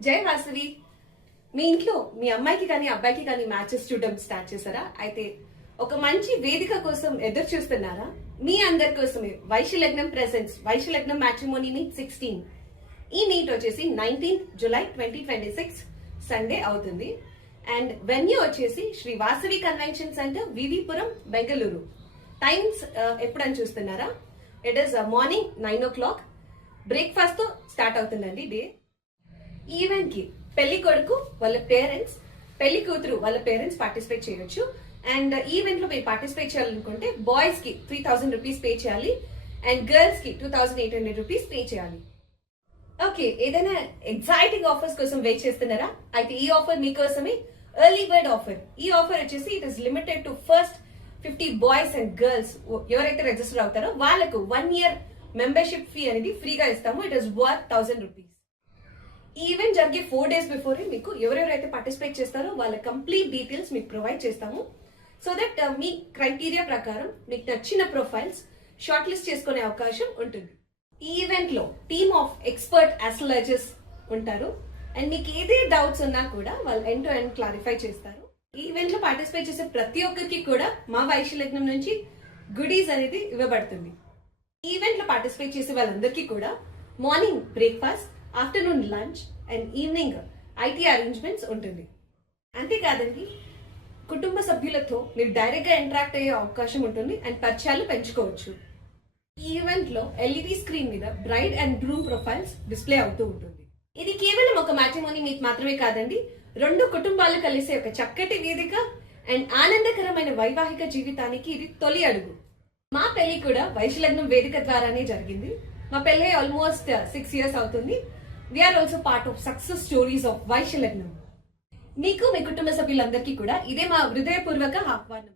జై వాసవి. మీ ఇంట్లో మీ అమ్మాయికి కానీ అబ్బాయికి కానీ మ్యాచెస్ చూడడం స్టార్ట్ చేశారా? అయితే ఒక మంచి వేదిక కోసం ఎదురు చూస్తున్నారా? మీ అందరి కోసమే Vysyalagnam presents Vysyalagnam matrimony meet 16. ఈ మీట్ వచ్చేసి 19th July 2026 సండే అవుతుంది. అండ్ వెన్యూ వచ్చేసి Sri Vasavi convention centre, Vivipuram, Bengaluru. Times ఎప్పుడని చూస్తున్నారా? It is morning 9 o'clock. Breakfast తో స్టార్ట్ అవుతుందండి డే. ఈవెంట్ కి పెళ్లి కొడుకు వాళ్ళ పేరెంట్స్, పెళ్లి కూతురు వాళ్ళ పేరెంట్స్ పార్టిసిపేట్ చేయొచ్చు. అండ్ ఈవెంట్ లో మీరు పార్టిసిపేట్ చేయాలనుకుంటే బాయ్స్ కి 3000 రూపీస్ పే చేయాలి అండ్ గర్ల్స్ కి 2800 రూపీస్ పే చేయాలి. ఓకే, ఏదైనా ఎగ్జైటింగ్ ఆఫర్స్ కోసం వెయిట్ చేస్తున్నారా? అయితే ఈ ఆఫర్ మీకోసమే, ఎర్లీ బర్డ్ ఆఫర్. ఈ ఆఫర్ వచ్చేసి it is limited to first 50 boys and girls. ఎవరైతే రిజిస్టర్ అవుతారో వాళ్ళకు 1 year మెంబర్షిప్ ఫీ అనేది ఫ్రీగా ఇస్తాము. It is worth 1000 rupees. Event జరిగే 4 days బిఫోర్ మీకు ఎవరెవరైతే పార్టిసిపేట్ చేస్తారో వాళ్ళ కంప్లీట్ డీటెయిల్స్ మీకు ప్రొవైడ్ చేస్తాము. సో దట్ మీ క్రైటీరియా ప్రకారం మీకు నచ్చిన ప్రొఫైల్స్ షార్ట్ లిస్ట్ చేసుకునే అవకాశం ఉంటుంది. ఈ ఈవెంట్ లో టీమ్ ఆఫ్ ఎక్స్పర్ట్ ఆస్ట్రాలజర్స్ ఉంటారు అండ్ మీకు ఏదే డౌట్స్ ఉన్నా కూడా వాళ్ళు ఎండ్ టు ఎండ్ క్లారిఫై చేస్తారు. ఈ ఈవెంట్ లో పార్టిసిపేట్ చేసే ప్రతి ఒక్కరికి కూడా మా వైశ్యలగ్నం నుంచి గుడీస్ అనేది ఇవ్వబడుతుంది. ఈవెంట్ లో పార్టిసిపేట్ చేసే వాళ్ళందరికీ కూడా morning breakfast, afternoon lunch and evening IT arrangements ఉంటుంది. అంతేకాదండి, కుటుంబ సభ్యులతో మీరు డైరెక్ట్ గా ఇంటరాక్ట్ అయ్యే అవకాశం ఉంటుంది అండ్ పరిచయాలు పెంచుకోవచ్చు. ఈ ఈవెంట్ లో ఎల్ఈడి స్క్రీన్ మీద bride and groom profiles display అవుతూ ఉంటుంది. ఇది కేవలం ఒక మ్యాట్రిమోనీ మీట్ మాత్రమే కాదండి, 2 కుటుంబాలు కలిసే ఒక చక్కటి వేదిక అండ్ ఆనందకరమైన వైవాహిక జీవితానికి ఇది తొలి అడుగు. మా పెళ్లి కూడా వైశ్యలగ్నం వేదిక ద్వారానే జరిగింది. మా పెళ్లి ఆల్మోస్ట్ 6 years అవుతుంది. We are also part of success stories of Vysyalagnam. మీకు మీ కుటుంబ సభ్యులందరికీ కూడా ఇదే మా హృదయపూర్వక ఆహ్వానం.